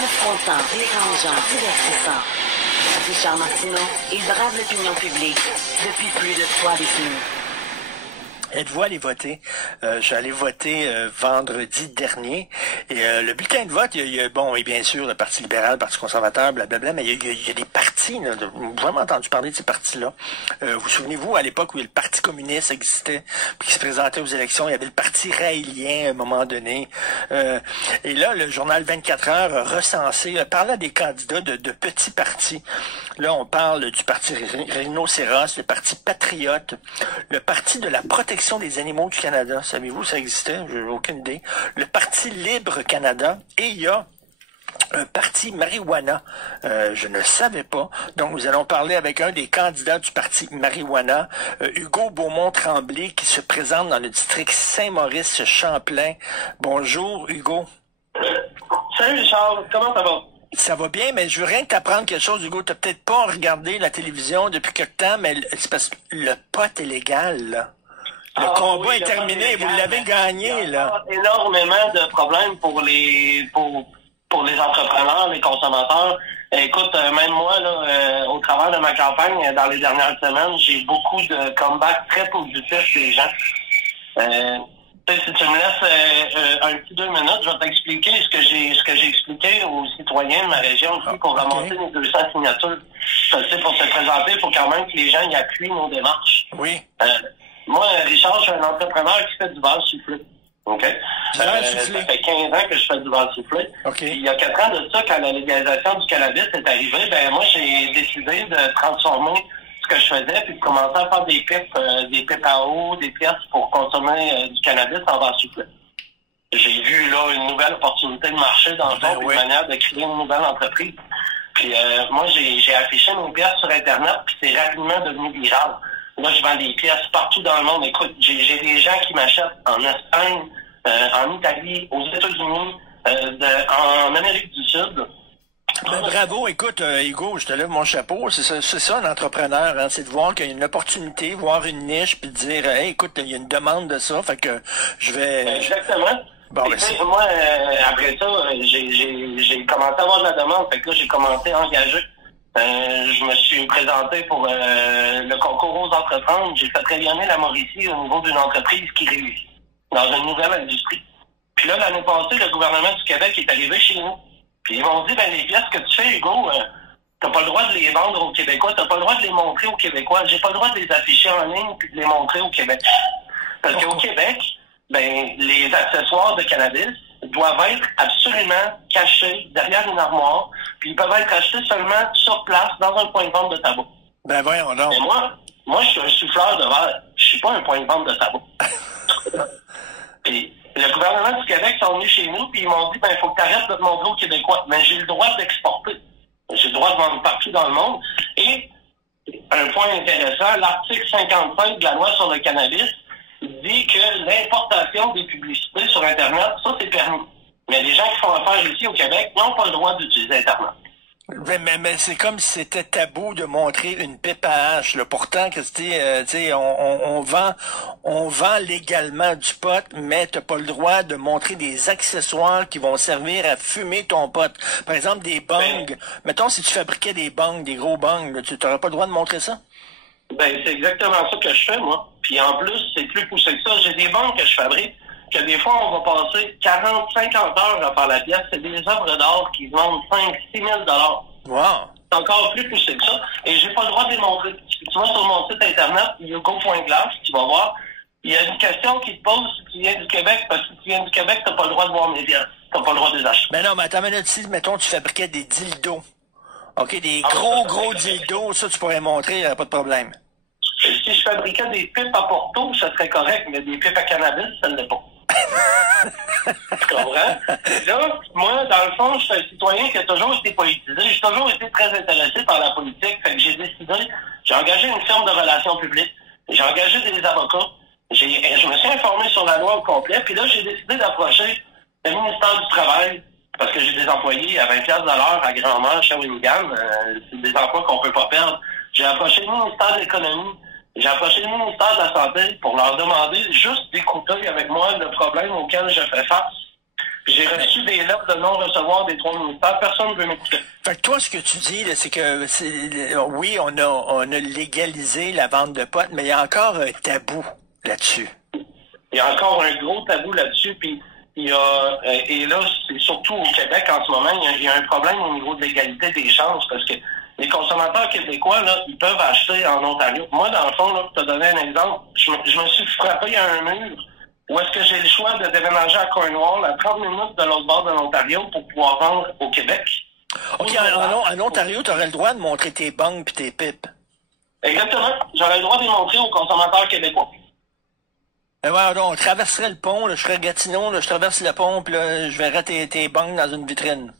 Confrontant, dérangeant, divertissant. Richard Martineau, il brave l'opinion publique depuis plus de 3 décennies. Êtes-vous allé voter? Je suis allé voter vendredi dernier. Et le bulletin de vote, il y a bon, et bien sûr, le Parti libéral, le Parti conservateur, blablabla, mais il y a des partis, là, vous avez vraiment entendu parler de ces partis-là. Vous souvenez-vous, à l'époque où le Parti communiste existait, puis qui se présentait aux élections, il y avait le Parti raélien à un moment donné. Et là, le journal 24 heures a recensé, parlait des candidats de petits partis. Là, on parle du Parti Rhinocéros, le Parti Patriote, le Parti de la protection des animaux du Canada. Savez-vous, ça existait? J'ai aucune idée. Le Parti Libre Canada. Et il y a un parti marijuana. Je ne savais pas. Donc, nous allons parler avec un des candidats du parti marijuana, Hugo Beaumont-Tremblay, qui se présente dans le district Saint-Maurice-Champlain. Bonjour, Hugo. Salut, Charles. Comment ça va? Ça va bien, mais je veux rien que t'apprendre quelque chose, Hugo. T'as peut-être pas regardé la télévision depuis quelque temps, mais c'est parce que le pot est légal, là. Le combat est terminé, vous l'avez gagné, là. Il y a énormément de problèmes pour les entrepreneurs, les consommateurs. Écoute, même moi, là, au travers de ma campagne, dans les dernières semaines, j'ai beaucoup de comebacks très positifs des gens. Si tu me laisses un petit 2 minutes, je vais t'expliquer ce que j'ai expliqué aux citoyens de ma région aussi pour ramasser les 200 signatures. Parce que pour se présenter, il faut quand même que les gens y appuient nos démarches. Oui. Moi, Richard, je suis un entrepreneur qui fait du vase soufflé. OK? Ça fait 15 ans que je fais du vase soufflé. Okay. Puis il y a 4 ans de ça, quand la légalisation du cannabis est arrivée, ben moi, j'ai décidé de transformer ce que je faisais puis de commencer à faire des pipes à eau, des pièces pour consommer du cannabis en vase soufflé. J'ai vu là une nouvelle opportunité de marché dans le fond, une manière de créer une nouvelle entreprise. Puis moi, j'ai affiché mes pièces sur Internet, puis c'est rapidement devenu viral. Là, je vends des pièces partout dans le monde. Écoute, j'ai des gens qui m'achètent en Espagne, en Italie, aux États-Unis, en Amérique du Sud. Ben, bravo, écoute, Hugo, je te lève mon chapeau. C'est ça un entrepreneur, hein, c'est de voir qu'il y a une opportunité, voir une niche, puis de dire, hey, écoute, il y a une demande de ça, fait que je vais... Exactement. Bon, ben, moi, après ça, j'ai commencé à avoir de la demande, fait que là, j'ai commencé à engager. Je me suis présenté pour le concours aux entreprendre. J'ai fait rayonner la Mauricie au niveau d'une entreprise qui réussit dans une nouvelle industrie. Puis là, l'année passée, le gouvernement du Québec est arrivé chez nous. Puis ils m'ont dit, ben les pièces que tu fais, Hugo, t'as pas le droit de les vendre aux Québécois, t'as pas le droit de les montrer aux Québécois. J'ai pas le droit de les afficher en ligne puis de les montrer au Québec. Parce qu'au Québec, ben les accessoires de cannabis doivent être absolument cachés derrière une armoire, puis ils peuvent être achetés seulement sur place, dans un point de vente de tabac. Ben voyons donc. Mais moi, je suis un souffleur de verre. Je suis pas un point de vente de tabac. Puis le gouvernement du Québec sont venus chez nous, puis ils m'ont dit, ben, il faut que tu arrêtes de te montrer aux Québécois. Mais j'ai le droit d'exporter. J'ai le droit de vendre partout dans le monde. Et, un point intéressant, l'article 55 de la loi sur le cannabis dit que l'importation des publicités sur Internet, ça, c'est permis. Mais les gens qui font affaire ici au Québec n'ont pas le droit d'utiliser Internet. Mais c'est comme si c'était tabou de montrer une pipe à hache. Là. Pourtant, que on vend légalement du pot, mais t'as pas le droit de montrer des accessoires qui vont servir à fumer ton pot. Par exemple, des bongs. Mettons, si tu fabriquais des bongs, des gros bongs, là, tu n'aurais pas le droit de montrer ça? Ben, c'est exactement ça que je fais, moi. Puis en plus, c'est plus poussé que ça. J'ai des bongs que je fabrique, que des fois, on va passer 40, 50 heures à faire la pièce. C'est des œuvres d'art qui vendent 5, 6 000 $. Wow! C'est encore plus poussé que ça. Et j'ai pas le droit de les montrer. Tu vas sur mon site Internet, hugo.glass, tu vas voir. Il y a une question qui te pose si tu viens du Québec, parce que si tu viens du Québec, t'as pas le droit de voir mes pièces. T'as pas le droit de les acheter. Mais non, mais attends, mais si, mettons, tu fabriquais des dildos. OK, des gros dildos, ça, tu pourrais montrer, pas de problème. Si je fabriquais des pipes à Porto, ça serait correct, mais des pipes à cannabis, ça ne l'est pas. Tu comprends? Là, moi, dans le fond, je suis un citoyen qui a toujours été politisé. J'ai toujours été très intéressé par la politique. Fait que j'ai engagé une firme de relations publiques. J'ai engagé des avocats. Je me suis informé sur la loi au complet. Puis là, j'ai décidé d'approcher le ministère du Travail, parce que j'ai des employés à 20$ de l'heure à Grand-Mère, Shawinigan. C'est des emplois qu'on peut pas perdre. J'ai approché le ministère de l'Économie. J'ai approché le ministère de la Santé pour leur demander juste d'écouter avec moi le problème auquel je fais face. J'ai reçu des lettres de non-recevoir des 3 ministères. Personne ne veut m'écouter. Fait que toi, ce que tu dis, là, c'est que oui, on a légalisé la vente de pot, mais il y a encore un tabou là-dessus. Il y a encore un gros tabou là-dessus, puis il y a, et là, c'est surtout au Québec en ce moment, il y a un problème au niveau de l'égalité des chances, parce que les consommateurs québécois, là, ils peuvent acheter en Ontario. Moi, dans le fond, là, pour te donner un exemple, je me suis frappé à un mur où est-ce que j'ai le choix de déménager à Cornwall, à 30 minutes de l'autre bord de l'Ontario, pour pouvoir vendre au Québec. OK, en Ontario, tu aurais le droit de montrer tes bangs puis tes pipes. Exactement. J'aurais le droit de les montrer aux consommateurs québécois. Et voilà, donc, on traverserait le pont, là, je serais Gatineau, là, je traverse le pont, puis là, je verrais tes bangs dans une vitrine.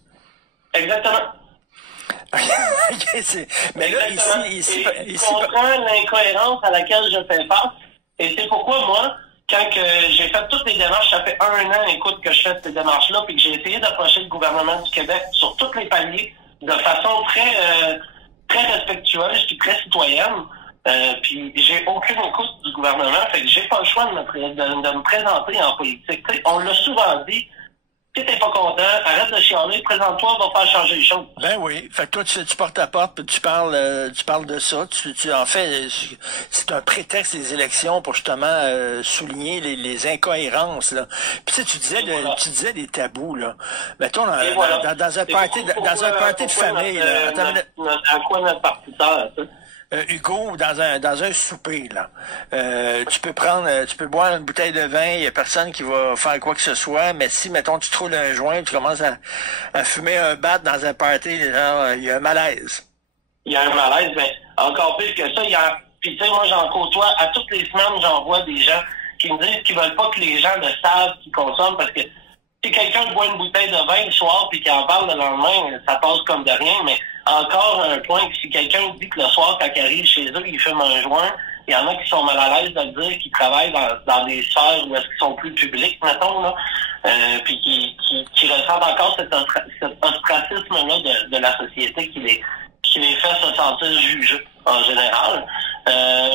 Exactement. Okay, mais là, ici, je comprends l'incohérence à laquelle je fais face, et c'est pourquoi, moi, quand j'ai fait toutes les démarches, ça fait 1 an, écoute, que je fais ces démarches-là, puis que j'ai essayé d'approcher le gouvernement du Québec sur tous les paliers, de façon très respectueuse puis très citoyenne, puis j'ai aucune écoute du gouvernement, fait que j'ai pas le choix de me présenter en politique. T'sais, on l'a souvent dit, si t'es pas content, arrête de chialer, présente-toi, on va faire changer les choses. Ben oui. Fait que toi, tu portes ta porte, puis tu parles de ça. En fait, c'est un prétexte des élections pour justement souligner les incohérences, là. Puis tu sais, tu disais des tabous, là. Mettons, dans un party de famille, là. À quoi notre parti sert, ça? Hugo, dans un souper, là, tu peux boire une bouteille de vin, il y a personne qui va faire quoi que ce soit, mais si, mettons, tu trouves un joint, tu commences à fumer un bat dans un party, genre, il y a un malaise. Il y a un malaise, mais encore pire que ça, puis tu sais, moi, j'en côtoie, à toutes les semaines, j'en vois des gens qui me disent qu'ils veulent pas que les gens le savent qu'ils consomment, parce que si quelqu'un boit une bouteille de vin le soir puis qu'il en parle le lendemain, ça passe comme de rien, mais encore un point que si quelqu'un dit que le soir, quand il arrive chez eux, il fume un joint, il y en a qui sont mal à l'aise de le dire, qui travaillent dans des sphères où est-ce qu'ils sont plus publics, mettons, là, puis qui ressentent encore cet ostracisme-là de la société qui les fait se sentir jugés en général.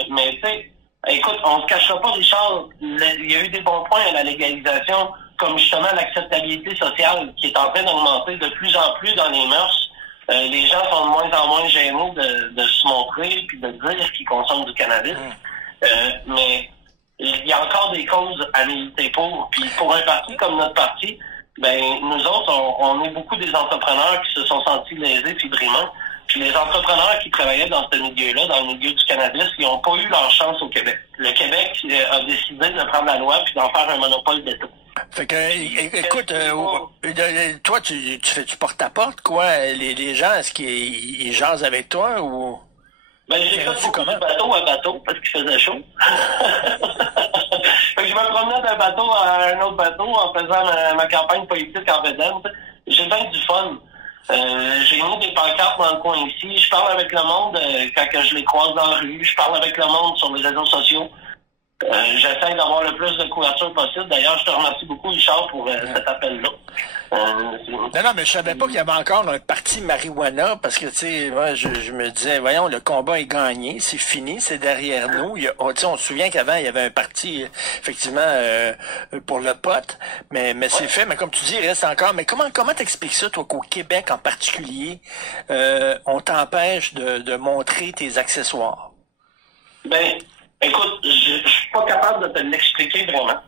Mais tu sais, écoute, on se cachera pas, Richard, il y a eu des bons points à la légalisation, comme justement l'acceptabilité sociale qui est en train d'augmenter de plus en plus dans les mœurs. Les gens sont de moins en moins gênés de se montrer puis de dire qu'ils consomment du cannabis. Mais il y a encore des causes à militer pour. Puis pour un parti comme notre parti, ben nous autres, on est beaucoup des entrepreneurs qui se sont sentis lésés puis brimants. Puis les entrepreneurs qui travaillaient dans ce milieu-là, dans le milieu du cannabis, ils n'ont pas eu leur chance au Québec. Le Québec a décidé de prendre la loi puis d'en faire un monopole d'État. Fait que, écoute, toi, tu portes ta porte, quoi? Les gens, est-ce qu'ils jasent avec toi ou? Ben, j'ai fait beaucoup de bateau à bateau parce qu'il faisait chaud. Fait que je me promenais d'un bateau à un autre bateau en faisant ma campagne politique en vedette. J'ai bien du fun. J'ai mis des pancartes dans le coin ici. Je parle avec le monde quand je les croise dans la rue. Je parle avec le monde sur les réseaux sociaux. J'essaie d'avoir le plus de couverture possible. D'ailleurs, je te remercie beaucoup, Richard, pour cet appel-là. Non, mais je savais pas qu'il y avait encore un parti marijuana, parce que, tu sais, je me disais, voyons, le combat est gagné, c'est fini, c'est derrière nous. On se souvient qu'avant, il y avait un parti, effectivement, pour le pot, mais c'est fait. Mais comme tu dis, il reste encore. Mais comment t'expliques ça, toi, qu'au Québec en particulier, on t'empêche de montrer tes accessoires? Ben, écoute, je suis pas capable de te l'expliquer vraiment.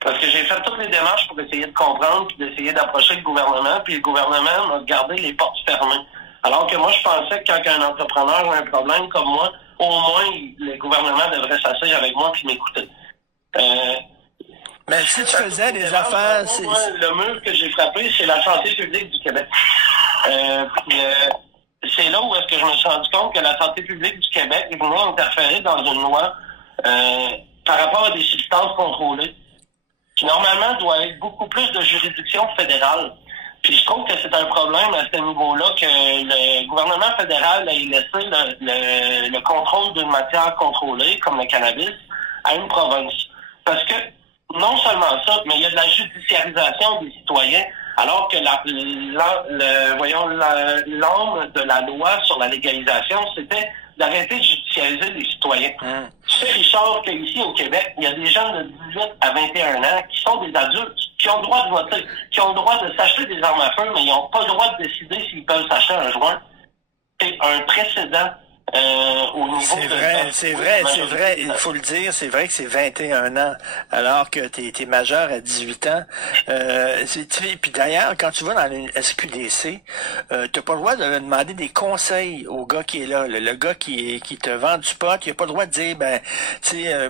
Parce que j'ai fait toutes les démarches pour essayer de comprendre puis d'essayer d'approcher le gouvernement, puis le gouvernement m'a gardé les portes fermées. Alors que moi, je pensais que quand un entrepreneur a un problème comme moi, au moins, le gouvernement devrait s'asseoir avec moi puis m'écouter. Mais si tu faisais des affaires... Moi, le mur que j'ai frappé, c'est la santé publique du Québec. C'est là où est-ce que je me suis rendu compte que la santé publique du Québec venait interférer dans une loi par rapport à des substances contrôlées, qui normalement doit être beaucoup plus de juridiction fédérale. Puis je trouve que c'est un problème à ce niveau-là que le gouvernement fédéral ait laissé le contrôle d'une matière contrôlée, comme le cannabis, à une province. Parce que non seulement ça, mais il y a de la judiciarisation des citoyens, alors que l'âme de la loi sur la légalisation, c'était d'arrêter de judiciariser les citoyens. Tu sais, Richard, qu'ici au Québec, il y a des jeunes de 18 à 21 ans qui sont des adultes, qui qui ont le droit de voter, qui ont le droit de s'acheter des armes à feu, mais ils n'ont pas le droit de décider s'ils peuvent s'acheter un joint. C'est un précédent au niveau c'est vrai, il faut le dire, c'est vrai que c'est 21 ans, alors que t'es majeur à 18 ans. Puis d'ailleurs, quand tu vas dans une SQDC, t'as pas le droit de demander des conseils au gars qui est là. Le gars qui te vend du pot, il a pas le droit de dire,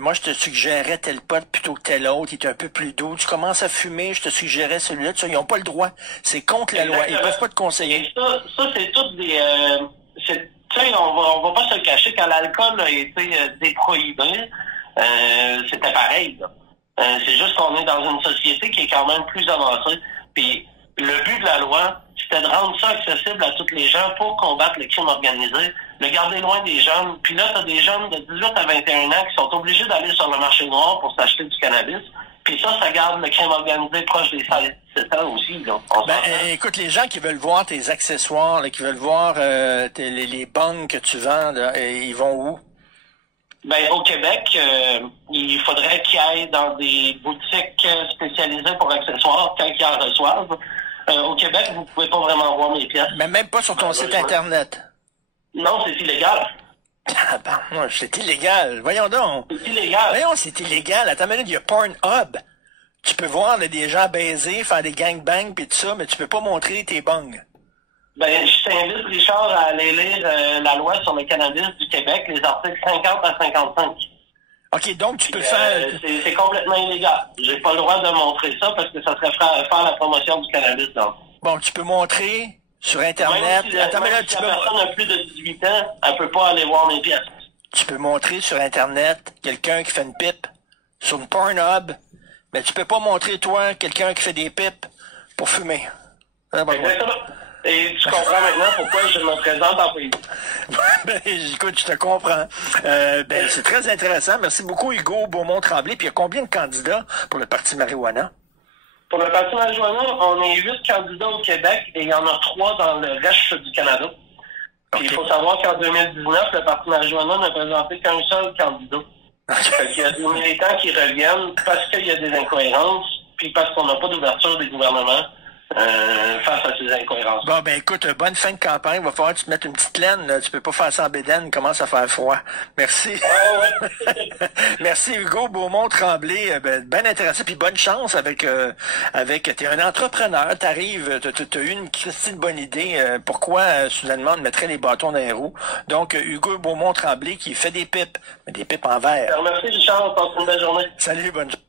moi je te suggérais tel pot plutôt que tel autre, il est un peu plus doux. Tu commences à fumer, je te suggérais celui-là. Ils n'ont pas le droit. C'est contre la loi. Ils peuvent pas te conseiller. Et ça c'est toutes des... Tu sais, on va pas se le cacher, quand l'alcool a été déprohibé, c'était pareil. C'est juste qu'on est dans une société qui est quand même plus avancée. Puis le but de la loi, c'était de rendre ça accessible à tous les gens pour combattre le crime organisé, le garder loin des jeunes. Puis là, tu as des jeunes de 18 à 21 ans qui sont obligés d'aller sur le marché noir pour s'acheter du cannabis. Puis ça garde le crime organisé proche des 16-17 ans aussi. Là. Écoute, les gens qui veulent voir tes accessoires, là, qui veulent voir les bongs que tu vends, là, ils vont où? Au Québec, il faudrait qu'ils aillent dans des boutiques spécialisées pour accessoires quand ils en reçoivent. Au Québec, vous pouvez pas vraiment voir mes pièces. Mais même pas sur ton site Internet? Non, c'est illégal. Ah ben, c'est illégal. Voyons donc. C'est illégal. Voyons, c'est illégal. Attends une minute, il y a Pornhub. Tu peux voir là, des gens baiser, faire des gangbangs pis tout ça, mais tu peux pas montrer tes bongs. Je t'invite, Richard, à aller lire la loi sur le cannabis du Québec, les articles 50 à 55. OK, donc tu peux faire... C'est complètement illégal. J'ai pas le droit de montrer ça parce que ça serait faire la promotion du cannabis. Donc. Bon, tu peux montrer sur Internet... Si la personne a plus de 18 ans, elle peut pas aller voir mes pièces. Tu peux montrer sur Internet quelqu'un qui fait une pipe sur une Pornhub, mais tu peux pas montrer, toi, quelqu'un qui fait des pipes pour fumer. Exactement. Et tu comprends maintenant pourquoi je me présente en pays. Écoute, je te comprends. C'est très intéressant. Merci beaucoup, Hugo Beaumont-Tremblay. Puis il y a combien de candidats pour le Parti marijuana? Pour le Parti marijuana, on est 8 candidats au Québec et il y en a 3 dans le reste du Canada. Puis il faut savoir qu'en 2019, le Parti marijuana n'a présenté qu'un seul candidat. Il y a des militants qui reviennent parce qu'il y a des incohérences, puis parce qu'on n'a pas d'ouverture des gouvernements face à ces incohérences. Bon, écoute, bonne fin de campagne. Il va falloir que tu te mettes une petite laine. Là. Tu peux pas faire ça en bédaine. Il commence à faire froid. Merci. Ouais. Merci, Hugo Beaumont-Tremblay. Ben intéressant. Puis bonne chance avec t'es un entrepreneur. T'arrives, t'as eu une Christine bonne idée. Pourquoi, soudainement, on mettrait les bâtons dans les roues? Donc, Hugo Beaumont-Tremblay qui fait des pipes. Mais des pipes en verre. Merci, Richard. Passe une belle journée. Salut, bonne journée.